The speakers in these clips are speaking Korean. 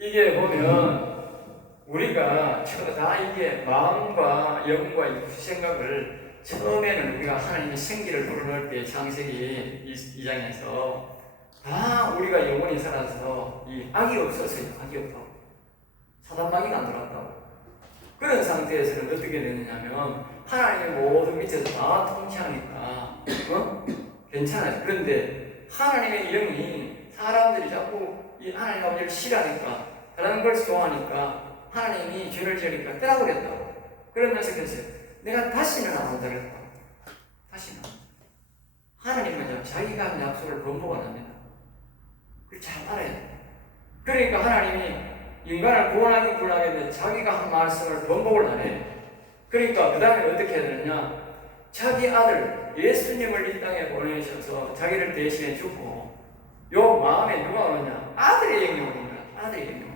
이게 보면 우리가 처- 다 이게 마음과 영과 이 생각을 처음에는 우리가 하나님의 생기를 불어넣을 때 창세기 2장에서 다 우리가 영원히 살아서 이 악이 없었어요. 악이 없다고. 사단마귀가 안 들어왔다고. 그런 상태에서는 어떻게 되느냐면 하나님의 모든 밑에서 다 통치하니까 어? 괜찮아요. 그런데 하나님의 영이 사람들이 자꾸 이 하나님 아버지를 싫어하니까 다른 걸 좋아하니까 하나님이 죄를 지으니까 떠나버렸다고. 그러면서 그랬어요. 내가 다시는 안 한다 그랬다. 다시는. 하나님은 자기가 한 약속을 번복 안 합니다. 그걸 잘 알아야 돼. 그러니까 하나님이 인간을 구원하기 구원하겠는데 자기가 한 말씀을 번복을 안 해. 그러니까 그 다음에 어떻게 해야 되느냐? 자기 아들 예수님을 이 땅에 보내셔서 자기를 대신해 주고 요 마음에 누가 오느냐? 아들의 영이 오는 거야. 아들의 영이.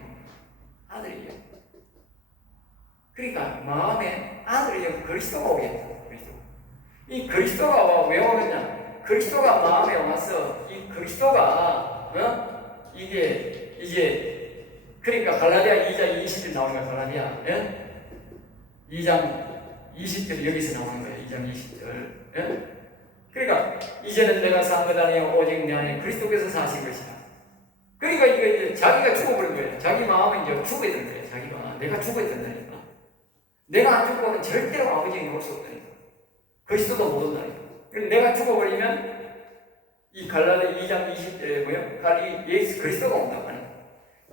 아들의 영. 그러니까 마음에 아들의 영 그리스도가 오겠다. 그리스도. 이 그리스도가 왜 오느냐? 그리스도가 마음에 와서 이 그리스도가 어? 이게 이제 그러니까 갈라디아 2장 20절 나오는 거야 갈라디아 예? 2장 20절 여기서 나오는 거예요 2장 20절 예? 그러니까 이제는 내가 산 것 아니요 오직 내 안에 그리스도께서 사신 것이다 그러니까 이거 이제 자기가 죽어버린 거예요 자기 마음은 이제 죽어야 되는 거예요 자기가 내가 죽어야 된다니까 내가 안 죽고는 절대로 아버지에게 올수 없다니까 그리스도도 못 온다니까 그럼 내가 죽어버리면 이 갈라디아 2장 20절에 뭐요? 갈리 예수 그리스도가 하는 거예요.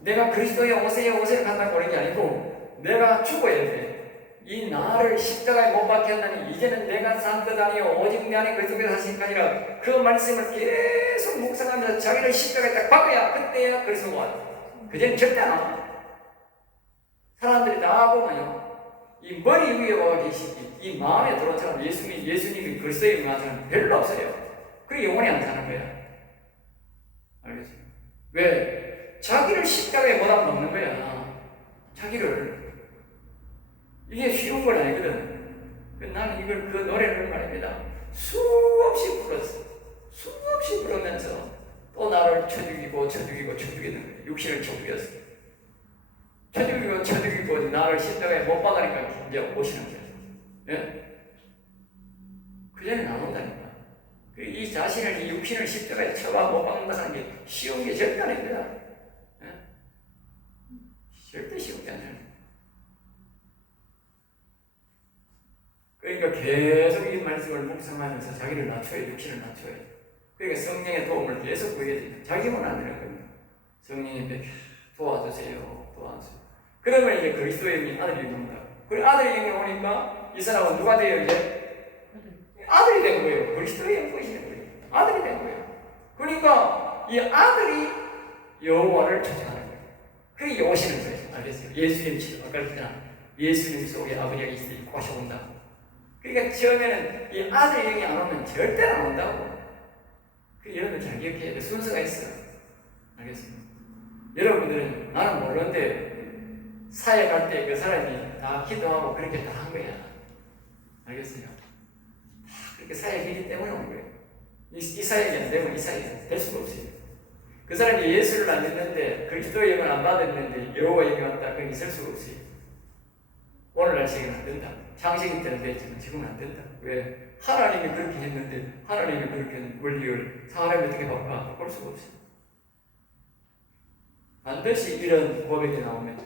내가 그리스도에 오세요 오세요 간다고 하는 게 아니고 내가 죽어야 돼. 이 나를 십자가에 못 박혔나니 이제는 내가 산 것 아니요 오직 내 안에 그리스도께서 하신 게 아니라 그 말씀을 계속 묵상하면서 자기를 십자가에 딱 박아야 그때야 그리스도가 와. 그전엔 절대 안 와. 사람들이 다 보면요. 이 머리 위에 와 계시기, 이 마음에 사람, 예수님, 예수님이 임한 사람 별로 없어요. 그게 영원히 안 사는 거야. 알겠죠? 왜? 자기를 십자가에 못안 박는 거야. 자기를. 이게 쉬운 건 아니거든. 그 나는 이걸 그 노래를 말입니다. 수없이 불렀어. 수없이 부르면서 또 나를 쳐죽이고 쳐죽이고 쳐죽이는. 육신을 쳐죽였어. 쳐죽이고 쳐죽이고 나를 십자가에 못 박으니까 이제 오시는 거야. 예? 그 전에 안 온다니까. 그이 자신을 이 육신을 십자가에 쳐가 못 박는다는 게 쉬운 게 절대 아닙니다. 예? 절대 쉬운 게 아니에요. 그러니까 계속 이 말씀을 묵상하면서 자기를 낮춰야 육신을 낮춰야 그러니까 성령의 도움을 계속 구해야 돼요. 자기만 안 되는 겁니다. 성령님께 도와주세요. 도와주세요. 그러면 이제 그리스도의 영이 아들이 옵니다. 그리고 아들의 영이 오니까 이 사람은 누가 돼요 이제? 아들이 된 거예요. 그리스도의 영 보이시는 거예요. 아들이 된 거예요. 그러니까 이 아들이 여호와를 찾아가는 거예요. 그게 오시는 거예요. 알겠어요? 예수님 아까 그랬잖아. 예수님 속에 아버지가 있으니 꼬셔온다. 그러니까 처음에는 이 아들의 영이 안 오면 절대 안 온다고. 그 여러분 잘 기억해야 돼. 순서가 있어요. 알겠습니다. 여러분들은 나는 모르는데 사회 갈 때 그 사람이 다 기도하고 그렇게 다 한 거야. 알겠어요? 다 그렇게 사역이기 때문에 온 거예요. 이, 이 사역이 안 되면 이 사역이 될 수가 없어요. 그 사람이 예수를 안 믿는데 그리스도의 영을 안 받았는데 여호와 영이 왔다. 그건 있을 수가 없어요. 오늘날 세계는 안 된다. 창세기 때는 됐지만 지금은 안 된다. 왜? 하나님이 그렇게 했는데 하나님이 그렇게 한 원리를 사람이 어떻게 바꿔? 볼 수가 없어요. 반드시 이런 고백이 나오면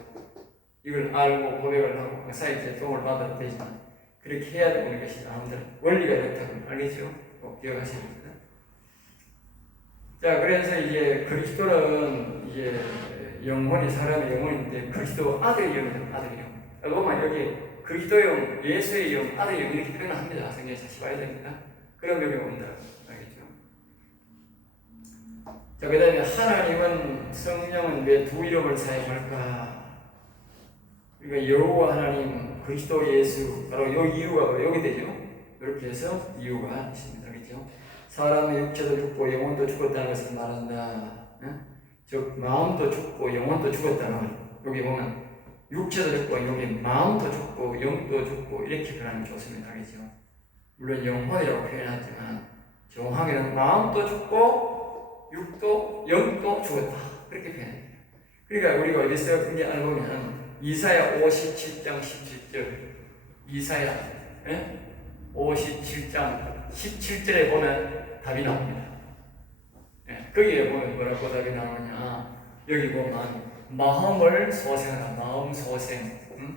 이걸 알고 고백을 하고 그 사이에 도움을 받아도 되지만 그렇게 해야 되는 것이 나온다. 원리가 그렇다고 알겠죠? 꼭 기억하셔야 됩니다. 자, 그래서 이제 그리스도는 이제 영혼이 사람의 영혼인데 그리스도 아들의 영이죠. 아들의 영. 보면 여기 그리스도의 영, 예수의 영, 아들의 영 이렇게 표현합니다. 성경에 다시 봐야 됩니다. 그런 경우에 온다. 알겠죠? 자, 그 다음에 하나님은 성령은 왜 두 이름을 사용할까? 그러니까 여호와 하나님, 그리스도 예수, 바로 이 이유가 여기 되죠. 이렇게 해서 이유가 있습니다. 그렇죠? 사람의 육체도 죽고 영혼도 죽었다는 것을 말한다. 응? 즉 마음도 죽고 영혼도 죽었다는 걸 여기 보면 육체도 죽고 여기 마음도 죽고 영도 죽고 이렇게 표현하면 좋습니다. 알겠죠? 물론 영혼이라고 표현하지만 정확하게는 마음도 죽고 육도 영도 죽었다. 그렇게 표현해요. 그러니까 우리가 어디서 알고 보면 이사야 57장 17절 이사야 예? 57장 17절에 보면 답이 나옵니다. 예, 거기에 보면 뭐라고 답이 나오냐 여기 보면 마음을 소생하라 마음 소생 응?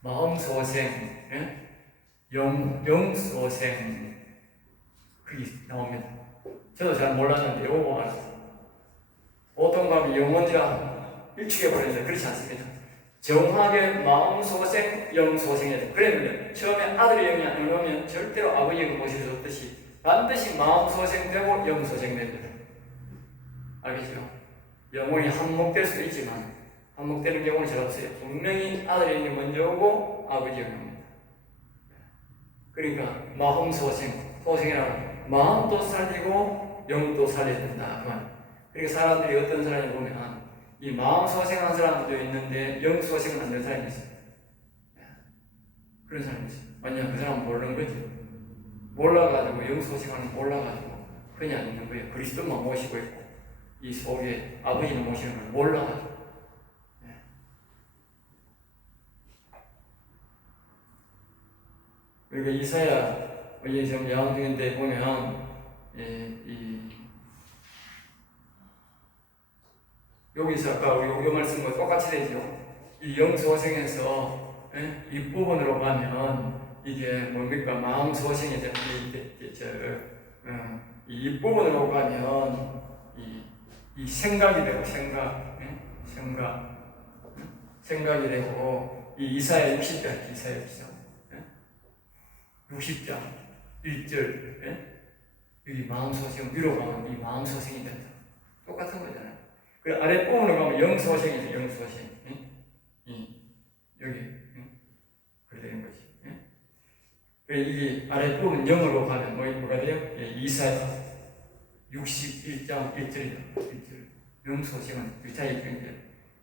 마음 소생 예? 영, 영 소생 그게 나옵니다. 저도 잘 몰랐는데 보고 알았어요. 보통 가면 영혼이라 일축해 버리는데 그렇지 않습니다. 정확하게 마음 소생, 영 소생해야 돼. 그랬는데 처음에 아들의 영이 안 오면 절대로 아버지 영을 모실 수 없듯이 반드시 마음 소생되고 영 소생됩니다. 알겠죠? 영혼이 한몫될 수도 있지만 한몫되는 경우는 잘 없어요. 분명히 아들의 영이 먼저 오고 아버지 영이 옵니다. 그러니까 마음 소생, 소생이라는 마음도 살리고 영도 살려야 된다. 그 말. 그러니까 사람들이 어떤 사람이 보면 이 마음 소생한 사람도 있는데 영 소생은 안 되는 사람이 있어요. 그런 사람이 있어요. 왜냐 그 사람은 모르는 거지. 몰라가지고 영 소생하는 몰라가지고 그냥 있는 거예요. 그리스도만 모시고 있고 이 속에 아버지는 모시는 걸 몰라가지고. 예. 그러니까 이사야 이제 지금 야왕 중인데 보면 예, 이 여기서 아까 우리 요 말씀과 똑같이 되죠. 이 영소생에서 예? 이 부분으로 가면 이게 뭡니까 마음 소생이 되는 이저 어, 이 부분으로 가면 이, 이 생각이 되고 생각 예? 생각 예? 생각이 되고 이 이사야 60장 이사야 60장 예? 60장 1절 예? 여기 마음 소생 위로 가면 이 마음 소생이 된다. 똑같은 거잖아요. 그 아래 부분으로 가면 영 소생이죠, 영 소생. 응? 이 여기 응? 그렇게 되는 거지. 응? 그래 이게 아래 부분 영으로 가면 뭐 뭐가 돼요? 예, 이사야 61장 1절이죠. 1절. 영소생은 유타의 편이죠.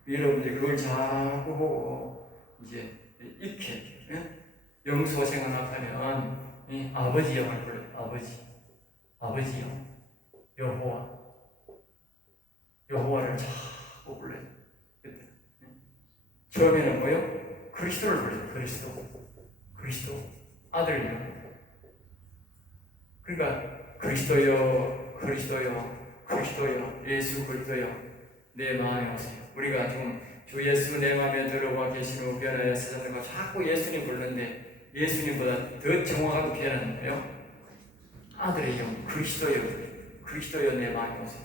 여러분들 그걸 자꾸 보고 이제 익혀. 응? 영소생을 하면 이 아버지 영을 불러요. 아버지, 아버지 영, 여호와. 여호와를 자꾸 불러요. 그때. 처음에는 뭐요? 그리스도를 불러요. 그리스도. 그리스도. 아들이요. 그러니까 그리스도요, 그리스도요, 그리스도요, 예수 그리스도요, 내 마음에 오세요. 우리가 지금 주 예수 내 마음에 들어와 후 변화의 세상과 자꾸 예수님 부르는데 예수님보다 더 정확하게 표현하는 거예요. 아들의 영, 그리스도요, 그리스도요 내 마음에 오세요.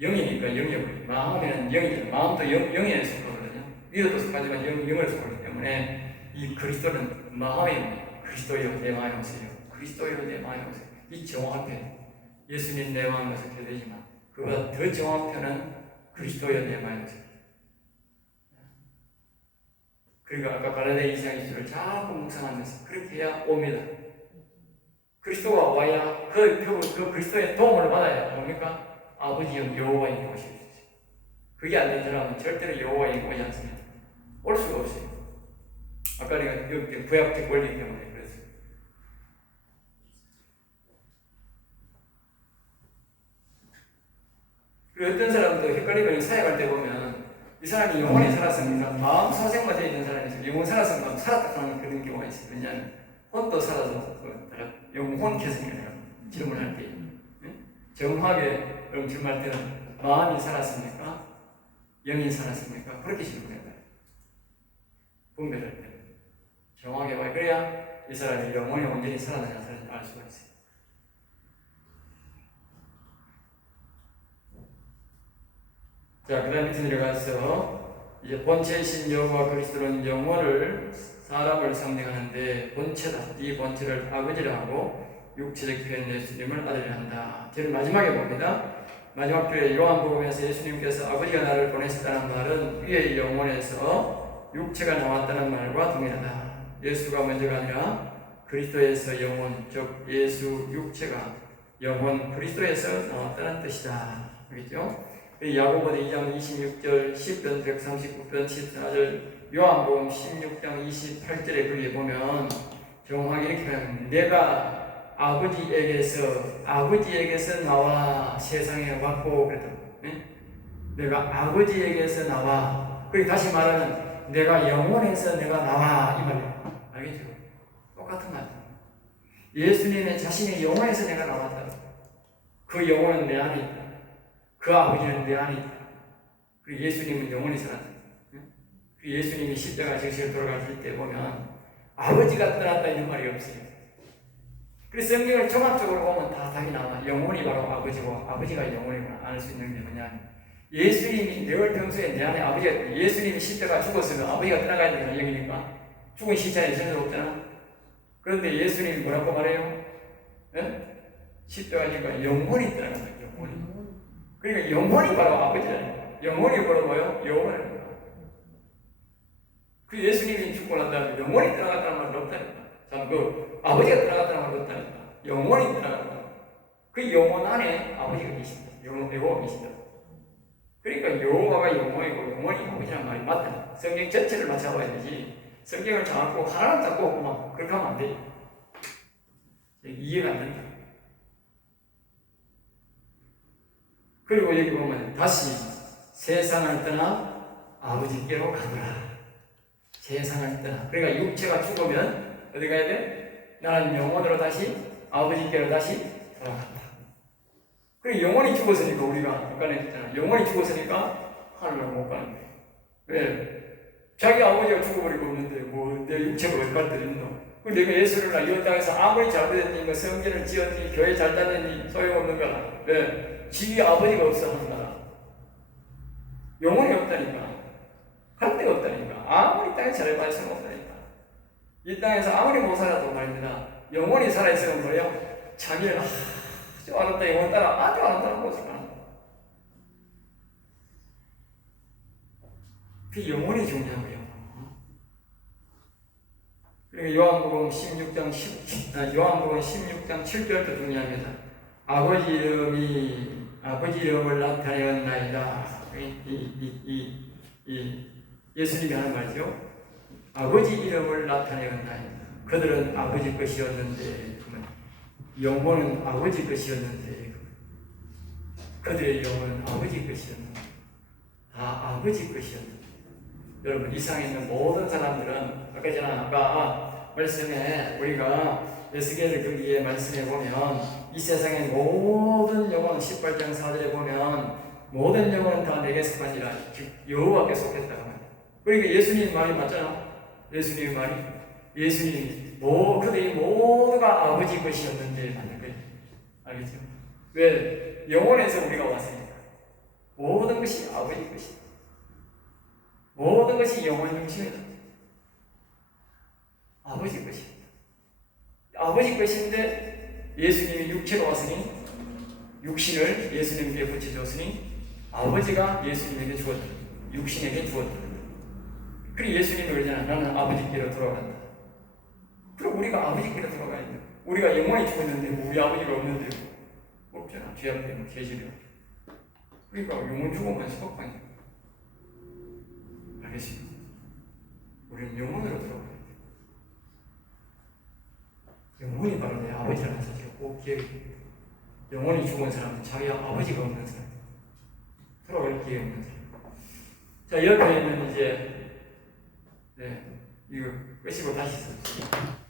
영이니까 영이고 마음에는 영이죠. 마음도 영, 영에 속하거든요. 위로도 속하지만 영, 영을 속하기 때문에 이 그리스도는 마음에 그리스도여 내 마음에 오세요. 그리스도여 내 마음에 오세요. 이 정확한 표현. 예수님 내 마음에 오세요 되지만 그보다 더 정확한 그리스도여 내 마음에 오세요. 그러니까 아까 2장 2절을 자꾸 묵상하면서 그렇게 해야 옵니다. 그리스도가 와야 그, 그, 그 그리스도의 도움을 받아야 뭡니까? 아버지 영 여호와에게 오실 수 있어요. 그게 안된 사람은 절대로 여호와에게 오지 않습니다. 올 수가 없어요. 아까 내가 부약적 원리 때문에 그리고 어떤 사람도 헷갈리면 사역할 때 보면 이 사람이 영혼이 살았습니다. 마음 되어 있는 사람이. 영혼 살았으면 살았다 하는 그런 경우가 있어요. 왜냐하면 혼도 살아서 그 영혼 개성이라고 질문할 때 정확하게 여러분 질문할 때는 마음이 살았습니까? 영이 살았습니까? 그렇게 질문해요. 분별할 때 정확하게 말 그래야 이 사람이 영혼이 온전히 살아나냐 살아나냐 알 수가 있어요. 자, 그 다음 밑에 내려가서 이제 본체이신 여호와 그리스도는 영혼을 사람을 상징하는데 본체다. 이 본체를 아버지라 하고 육체적 표현 예수님을 아들이라 한다. 제일 마지막에 봅니다. 마지막 교회 요한복음에서 예수님께서 아버지가 나를 보내셨다는 말은 위의 영혼에서 육체가 나왔다는 말과 동일하다. 예수가 먼저가 아니라 그리스도에서 영혼, 즉 예수 육체가 영혼 그리스도에서 나왔다는 뜻이다. 알겠죠? 야고보 2장 26절, 10편 139편 14절, 요한복음 16장 28절에 거기에 보면 정확하게 이렇게 표현합니다. 내가 아버지에게서 아버지에게서 나와 세상에 왔고 그랬다. 네? 내가 아버지에게서 나와. 그리고 다시 말하면 내가 영혼에서 내가 나와 이 말이에요. 알겠죠? 똑같은 말. 예수님의 자신의 영혼에서 내가 나왔다. 그 영혼은 내 안에 있다. 그 아버지는 내 안에 있다. 그리고 예수님은 영혼이 살았다. 그 예수님이 십자가 정신을 돌아가실 때 보면 아버지가 떠났다 이런 말이 없어요. 그래서 성경을 종합적으로 보면 다 답이 나와. 영혼이 바로 아버지고 아버지가 영혼이구나 알수 있는 게 뭐냐. 예수님이 늘 평소에 내 안에 아버지가 예수님이 십자가 죽었으면 아버지가 떠나가야 되는 얘기니까 죽은 시체는 전혀 없잖아. 그런데 예수님이 뭐라고 말해요? 예? 십자가니까 영혼이 떠나간다. 영혼이. 그러니까 영혼이 바로 거야. 영혼이 바로? 영혼이라는 거야. 그 예수님이 죽고 난 다음에 영혼이 떠나갔다는 말은 없다니까. 참, 그, 아버지가 떠나갔다는 말은 없다니까. 영혼이 떠나갔다. 그 영혼 안에 아버지가 계신다. 영혼, 여호와 계신다. 그러니까 여호와가 영혼이고 영혼이 아버지란 말이 맞다. 성경 전체를 맞춰봐야 되지. 성경을 잡고 하나만 잡고 막 그렇게 하면 안 돼. 이해가 안 된다. 그리고 여기 보면 다시 세상을 떠나 아버지께로 가노라. 세상을 떠나. 그러니까 육체가 죽으면 어디 가야 돼? 나는 영혼으로 다시 아버지께로 다시 돌아간다. 그리고 영혼이 죽었으니까 우리가 아까 했잖아. 영혼이 죽었으니까 하늘로 못 가는 거예요. 왜? 자기 아버지가 죽어버리고 있는데 뭐 내 육체가 어디갈 데 있노? 그 내가 예수를 이 땅에서 아무리 잘못했니, 뭐 성전을 지었니, 교회 잘 다녔니 소용없는 거야. 왜? 지 아버지가 없어 나라. 영혼이 없다니까. 갈 데가 없다니까. 아무리 땅에 잘 받을 없다니까. 이 땅에서 아무리 못 살아도 말입니다. 영혼이 살아있으면 뭐예요? 자기를 아주 아름다 영혼 따라 아주 아름다운 거야. 그 영혼이 중요하고요. 그리고 요한복음 16장 10, 아, 요한복음 16장 7절도 중요합니다. 아버지 이름이 아버지 이름을 나타내었나이다. 이, 이, 이, 이, 예수님이 하는 말이죠. 아버지 이름을 나타내었나이다. 그들은 아버지 것이었는데 영혼은 아버지 것이었는데 그들의 영혼은 아버지 것이었는데 다 아버지 것이었는데 여러분 이 세상에 있는 모든 사람들은 아까 전에 아까 말씀에 우리가 에스겔 거기에 말씀해 보면 이 세상의 모든 영혼 18장 4절에 보면 모든 영혼은 다 내게 속하니라 즉 여호와께 속했다고 합니다. 그러니까 예수님 말이 맞잖아. 예수님 말이 예수님 뭐 그들이 모두가 아버지 것이었는데 맞는 거예요. 알겠죠? 왜 영혼에서 우리가 왔으니까 모든 것이 아버지 것이다. 모든 것이 영혼 중심이다. 아버지 것이다. 아버지 것인데 예수님이 육체로 왔으니 육신을 예수님께 붙여줬으니 아버지가 예수님에게 주었다. 육신에게 주었다. 그리고 예수님이 그러잖아. 나는 아버지께로 돌아간다. 그럼 우리가 아버지께로 돌아가야 돼. 우리가 영원히 죽었는데 뭐 우리 아버지가 없는데 없잖아. 죄 앞에 뭐 계시려. 그러니까 영원 죽으면 수박방이야. 알겠습니다. 우리는 영혼으로 돌아가야 돼. 영혼이 바로 내 아버지라는 사실 기억해야 돼. 영혼이 죽은 사람은 자기 아버지가 없는 사람. 돌아갈 기회 없는 사람. 자, 옆에는 이제, 네, 이거 끄시고 다시 씁시다.